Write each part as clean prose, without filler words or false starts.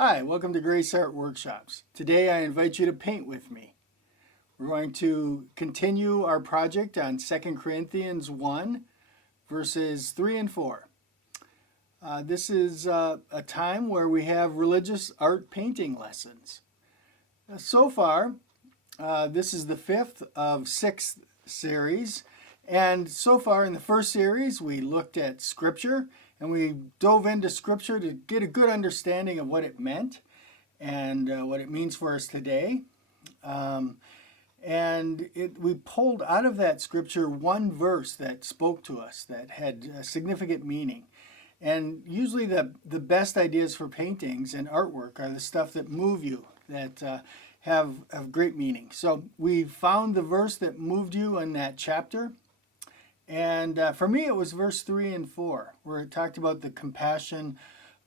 Hi, welcome to Grace Art Workshops. Today I invite you to paint with me. We're going to continue our project on 2 Corinthians 1, verses 3 and 4. This is a time where we have religious art painting lessons. So far, this is the fifth of 6 series. And so far in the first series, we looked at Scripture and we dove into Scripture to get a good understanding of what it meant and what it means for us today. We pulled out of that Scripture one verse that spoke to us, that had a significant meaning. And usually the best ideas for paintings and artwork are the stuff that move you, that have great meaning. So we found the verse that moved you in that chapter. And for me, it was verse 3 and 4, where it talked about the compassion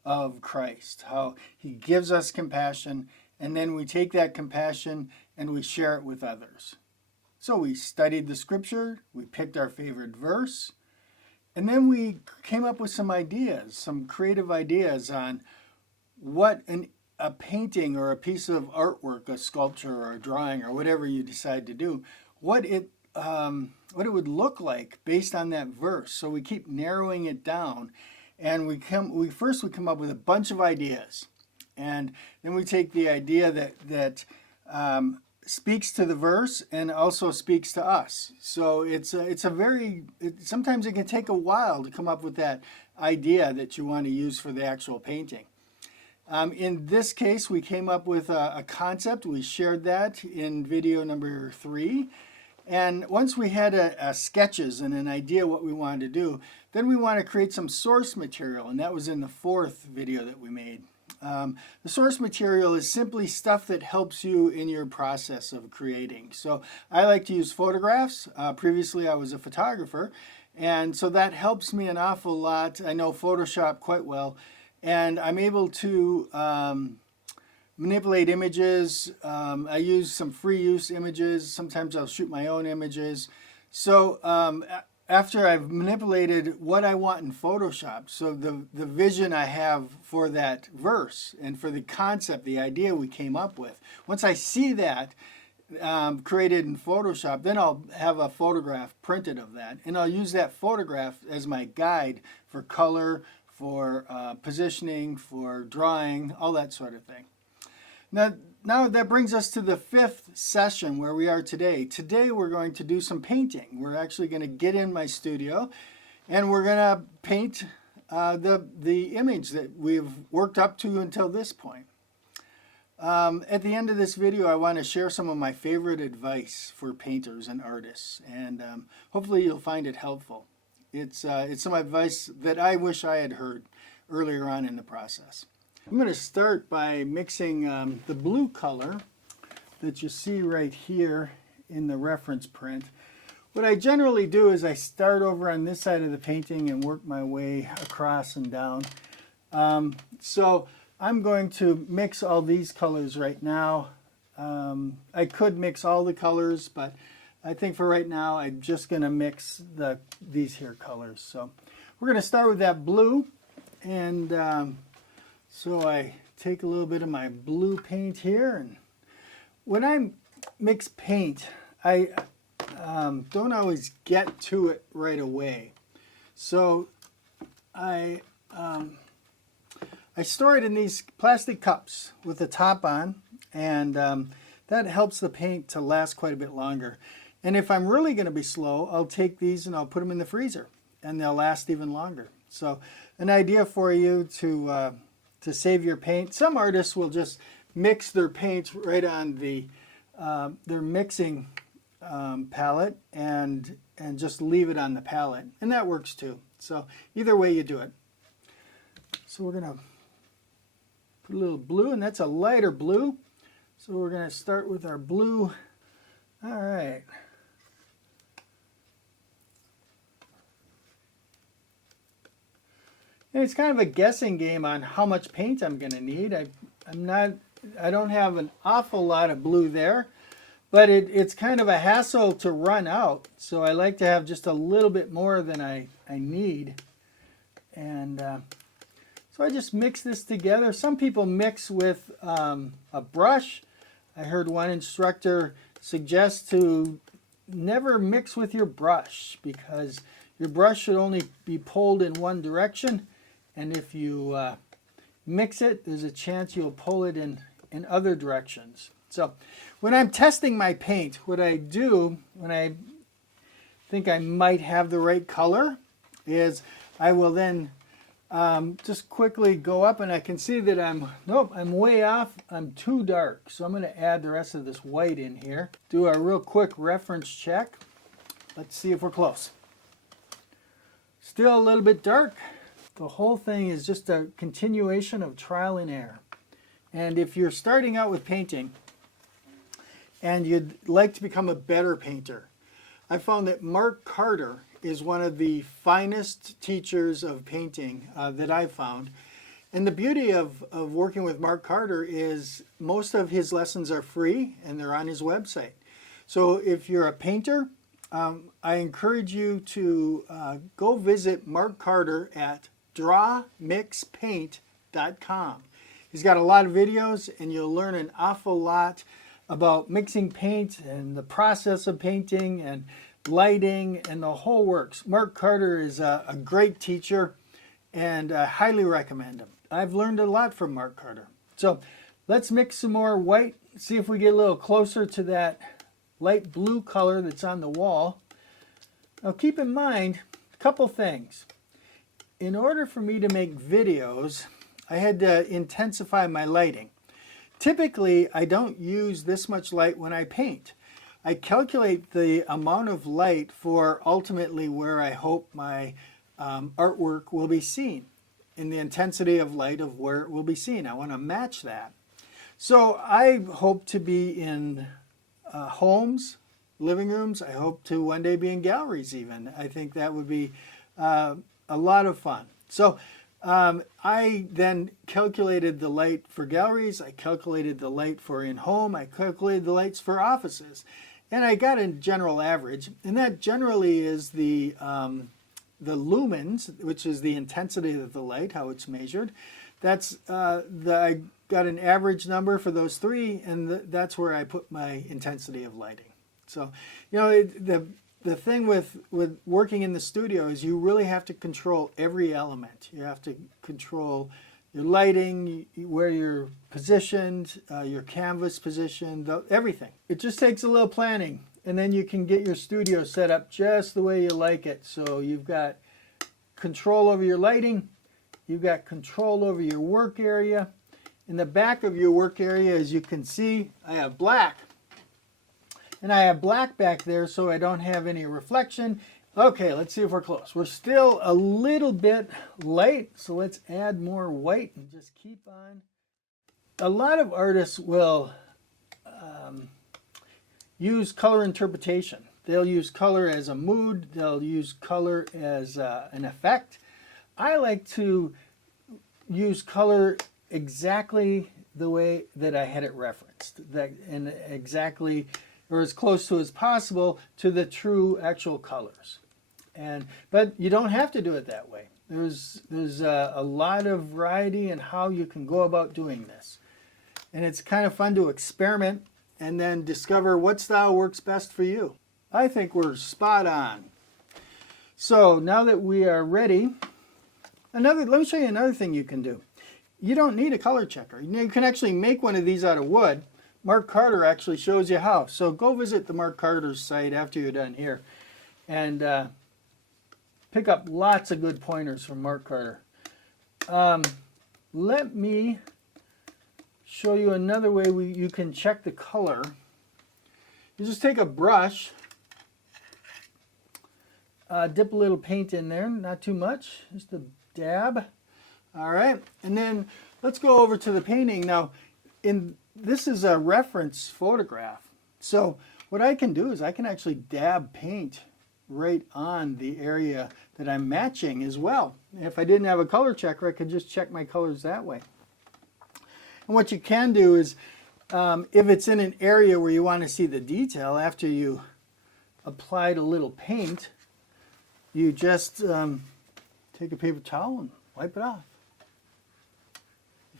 of Christ, how he gives us compassion, and then we take that compassion and we share it with others. So we studied the Scripture, we picked our favorite verse, and then we came up with some ideas, some creative ideas on what a painting or a piece of artwork, a sculpture or a drawing or whatever you decide to do, what it would look like based on that verse. So we keep narrowing it down, and we come up with a bunch of ideas, and then we take the idea that speaks to the verse and also speaks to us. So sometimes it can take a while to come up with that idea that you want to use for the actual painting. In this case, we came up with a concept. We shared that in video number 3. And once we had sketches and an idea what we wanted to do, then we want to create some source material, and that was in the 4th video that we made. The source material is simply stuff that helps you in your process of creating. So I like to use photographs. Previously I was a photographer, and so that helps me an awful lot. I know Photoshop quite well, and I'm able to manipulate images. I use some free use images. Sometimes I'll shoot my own images. So after I've manipulated what I want in Photoshop, so the vision I have for that verse and for the concept, the idea we came up with, once I see that created in Photoshop, then I'll have a photograph printed of that, and I'll use that photograph as my guide for color, for positioning, for drawing, all that sort of thing. Now that brings us to the 5th session where we are today. Today we're going to do some painting. We're actually going to get in my studio and we're going to paint the image that we've worked up to until this point. At the end of this video, I want to share some of my favorite advice for painters and artists, and hopefully you'll find it helpful. It's some advice that I wish I had heard earlier on in the process. I'm going to start by mixing the blue color that you see right here in the reference print. What I generally do is I start over on this side of the painting and work my way across and down. So I'm going to mix all these colors right now. I could mix all the colors, but I think for right now I'm just going to mix these here colors. So we're going to start with that blue, and so I take a little bit of my blue paint here, and when I mix paint, I don't always get to it right away. So I store it in these plastic cups with the top on, and that helps the paint to last quite a bit longer. And if I'm really going to be slow, I'll take these and I'll put them in the freezer, and they'll last even longer. So an idea for you to save your paint. Some artists will just mix their paints right on their mixing palette and just leave it on the palette, and that works too. So either way you do it. So we're going to put a little blue, and that's a lighter blue. So we're going to start with our blue. All right. And it's kind of a guessing game on how much paint I'm going to need. I don't have an awful lot of blue there, but it's kind of a hassle to run out. So I like to have just a little bit more than I need. And so So I just mix this together. Some people mix with a brush. I heard one instructor suggest to never mix with your brush because your brush should only be pulled in one direction, and if you mix it, there's a chance you'll pull it in other directions. So when I'm testing my paint, what I do when I think I might have the right color is I will then just quickly go up, and I can see that I'm way off. I'm too dark. So I'm going to add the rest of this white in here. Do a real quick reference check. Let's see if we're close. Still a little bit dark. The whole thing is just a continuation of trial and error. And if you're starting out with painting and you'd like to become a better painter, I found that Mark Carter is one of the finest teachers of painting that I've found. And the beauty of working with Mark Carter is most of his lessons are free and they're on his website. So if you're a painter, I encourage you to go visit Mark Carter at drawmixpaint.com. He's got a lot of videos and you'll learn an awful lot about mixing paint and the process of painting and lighting and the whole works. Mark Carter is a great teacher and I highly recommend him. I've learned a lot from Mark Carter. So let's mix some more white, see if we get a little closer to that light blue color that's on the wall. Now keep in mind a couple things. In order for me to make videos, I had to intensify my lighting. Typically, I don't use this much light when I paint. I calculate the amount of light for ultimately where I hope my artwork will be seen, in the intensity of light of where it will be seen. I want to match that. So I hope to be in homes, living rooms. I hope to one day be in galleries even. I think that would be a lot of fun. So I then calculated the light for galleries. I calculated the light for in-home. I calculated the lights for offices. And I got a general average, and that generally is the lumens, which is the intensity of the light, how it's measured. That's I got an average number for those three, and that's where I put my intensity of lighting. So, you know, the thing with working in the studio is you really have to control every element. You have to control your lighting, where you're positioned, your canvas position, everything. It just takes a little planning, and then you can get your studio set up just the way you like it. So you've got control over your lighting, you've got control over your work area. In the back of your work area, as you can see, I have black. And I have black back there so I don't have any reflection. Okay, let's see if we're close. We're still a little bit light, so let's add more white and just keep on. A lot of artists will use color interpretation. They'll use color as a mood. They'll use color as an effect. I like to use color exactly the way that I had it referenced, and exactly, or as close to as possible to the true actual colors. But you don't have to do it that way. There's a lot of variety in how you can go about doing this. And it's kind of fun to experiment and then discover what style works best for you. I think we're spot on. So now that we are ready, let me show you another thing you can do. You don't need a color checker. You can actually make one of these out of wood. Mark Carter actually shows you how. So go visit the Mark Carter site after you're done here and pick up lots of good pointers from Mark Carter. Let me show you another way you can check the color. You just take a brush, dip a little paint in there, not too much, just a dab. All right, and then let's go over to the painting. Now, this is a reference photograph. So what I can do is I can actually dab paint right on the area that I'm matching as well. If I didn't have a color checker, I could just check my colors that way. And what you can do is, if it's in an area where you want to see the detail, after you applied a little paint, you just take a paper towel and wipe it off.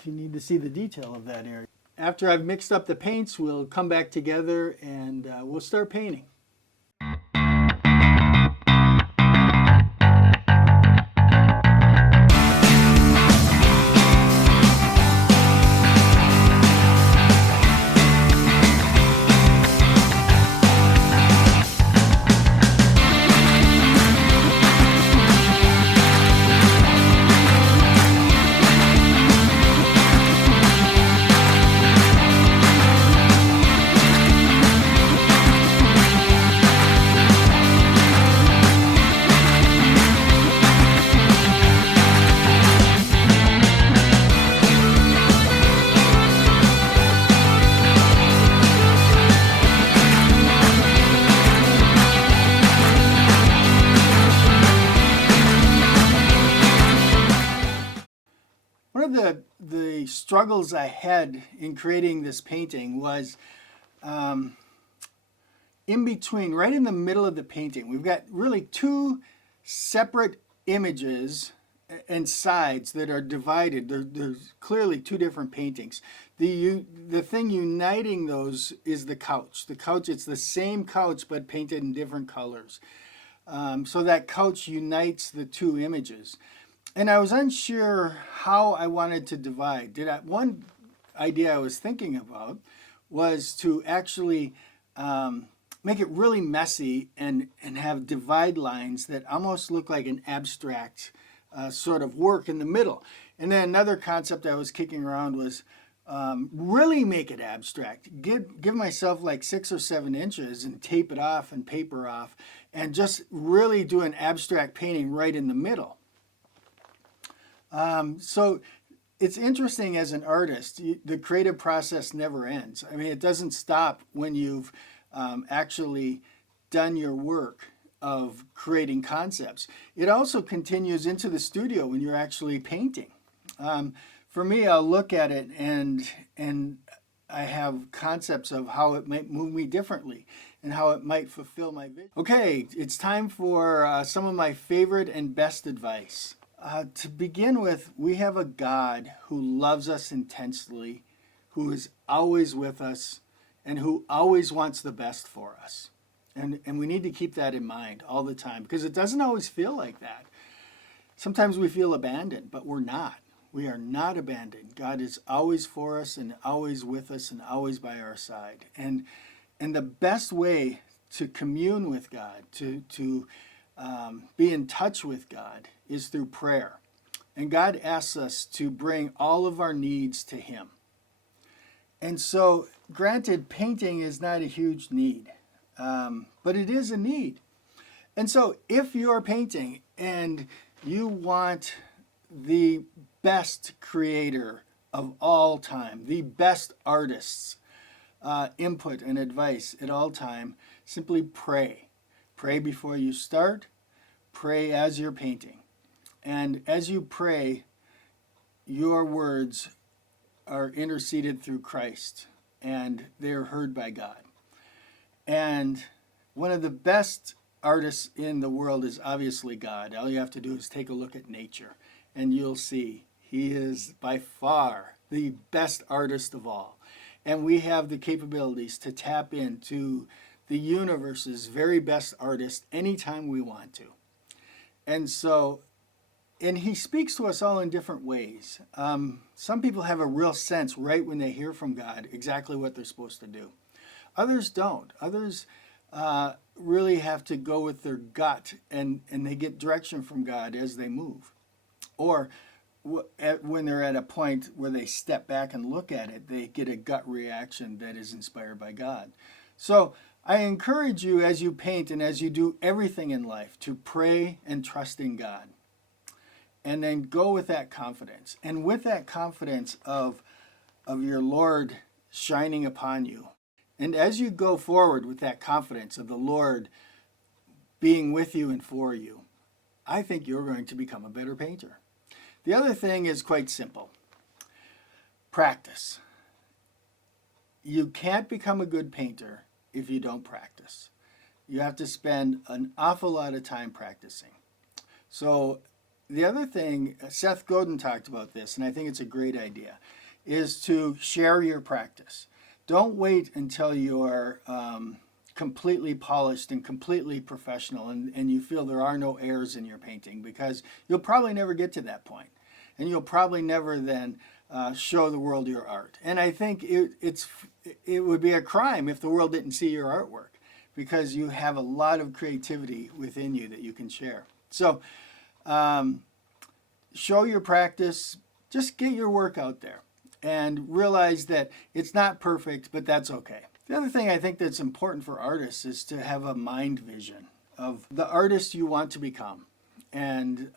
if you need to see the detail of that area. After I've mixed up the paints, we'll come back together and we'll start painting. One of the struggles I had in creating this painting was in between, right in the middle of the painting, we've got really two separate images and sides that are divided. There's clearly two different paintings. The thing uniting those is the couch. The couch, it's the same couch but painted in different colors. So that couch unites the two images. And I was unsure how I wanted to divide. One idea I was thinking about was to actually make it really messy and have divide lines that almost look like an abstract sort of work in the middle. And then another concept I was kicking around was really make it abstract. Give myself like 6 or 7 inches and tape it off and paper off and just really do an abstract painting right in the middle. So it's interesting as an artist, the creative process never ends. I mean, it doesn't stop when you've actually done your work of creating concepts. It also continues into the studio when you're actually painting. For me, I'll look at it and I have concepts of how it might move me differently and how it might fulfill my vision. Okay, it's time for some of my favorite and best advice. To begin with, we have a God who loves us intensely, who is always with us, and who always wants the best for us. And we need to keep that in mind all the time, because it doesn't always feel like that. Sometimes we feel abandoned, but we're not. We are not abandoned. God is always for us and always with us and always by our side. And the best way to commune with God, to be in touch with God, is through prayer. And God asks us to bring all of our needs to Him. And so, granted, painting is not a huge need, but it is a need. And so, if you're painting and you want the best creator of all time, the best artist's input and advice at all time, simply pray. Pray before you start. Pray as you're painting. And as you pray, your words are interceded through Christ, and they're heard by God. And one of the best artists in the world is obviously God. All you have to do is take a look at nature, and you'll see He is by far the best artist of all. And we have the capabilities to tap into the universe's very best artist anytime we want to. And so, and He speaks to us all in different ways. Some people have a real sense right when they hear from God exactly what they're supposed to do. Others don't. Others really have to go with their gut, and they get direction from God as they move. Or when they're at a point where they step back and look at it, they get a gut reaction that is inspired by God. So I encourage you as you paint and as you do everything in life to pray and trust in God. And then go with that confidence. And with that confidence of your Lord shining upon you. And as you go forward with that confidence of the Lord being with you and for you, I think you're going to become a better painter. The other thing is quite simple. Practice. You can't become a good painter if you don't practice. You have to spend an awful lot of time practicing. So the other thing, Seth Godin talked about this, and I think it's a great idea, is to share your practice. Don't wait until you're completely polished and completely professional and you feel there are no errors in your painting, because you'll probably never get to that point. And you'll probably never then show the world your art. And I think it would be a crime if the world didn't see your artwork, because you have a lot of creativity within you that you can share. So show your practice, just get your work out there and realize that it's not perfect, but that's okay. The other thing I think that's important for artists is to have a mind vision of the artist you want to become. And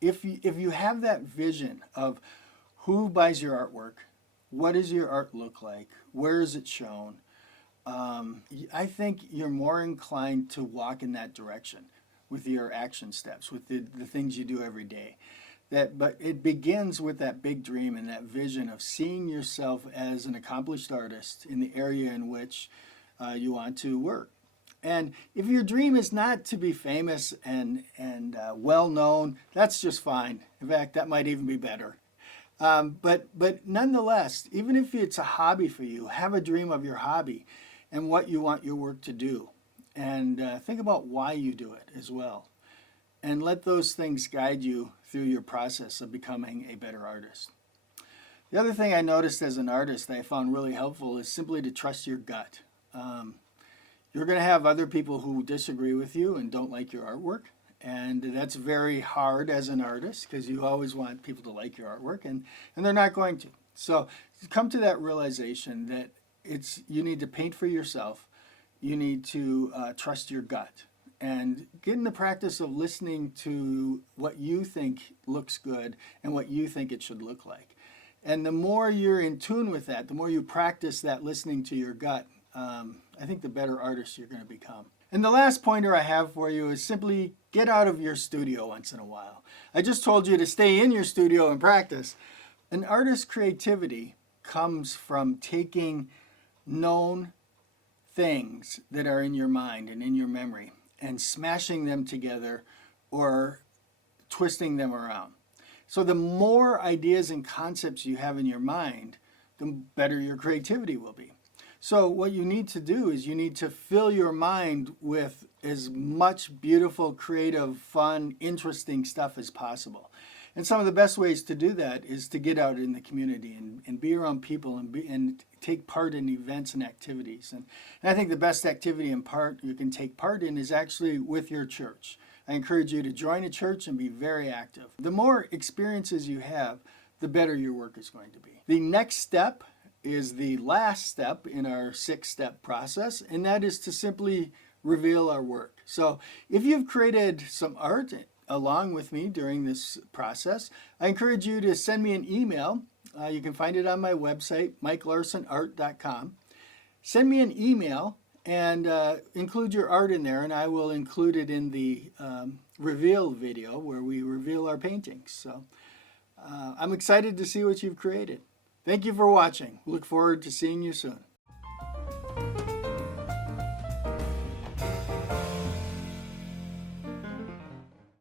if you have that vision of who buys your artwork, what does your art look like, where is it shown, I think you're more inclined to walk in that direction with your action steps, with the things you do every day. But it begins with that big dream and that vision of seeing yourself as an accomplished artist in the area in which you want to work. And if your dream is not to be famous and well known, that's just fine. In fact, that might even be better. But nonetheless, even if it's a hobby for you, have a dream of your hobby and what you want your work to do. And think about why you do it as well. And let those things guide you through your process of becoming a better artist. The other thing I noticed as an artist that I found really helpful is simply to trust your gut. You're going to have other people who disagree with you and don't like your artwork. And that's very hard as an artist, because you always want people to like your artwork, and they're not going to. So come to that realization that you need to paint for yourself. You need to trust your gut. And get in the practice of listening to what you think looks good and what you think it should look like. And the more you're in tune with that, the more you practice that listening to your gut, I think the better artist you're going to become. And the last pointer I have for you is simply get out of your studio once in a while. I just told you to stay in your studio and practice. An artist's creativity comes from taking known things that are in your mind and in your memory and smashing them together or twisting them around. So the more ideas and concepts you have in your mind, the better your creativity will be. So what you need to do is you need to fill your mind with as much beautiful, creative, fun, interesting stuff as possible. And some of the best ways to do that is to get out in the community and be around people and take part in events and activities. And I think the best activity you can take part in is actually with your church. I encourage you to join a church and be very active. The more experiences you have, the better your work is going to be. The next step is the last step in our 6-step process, and that is to simply reveal our work. So if you've created some art along with me during this process, I encourage you to send me an email. You can find it on my website, MikeLarsonArt.com. Send me an email and include your art in there, and I will include it in the reveal video where we reveal our paintings. So I'm excited to see what you've created. Thank you for watching. Look forward to seeing you soon.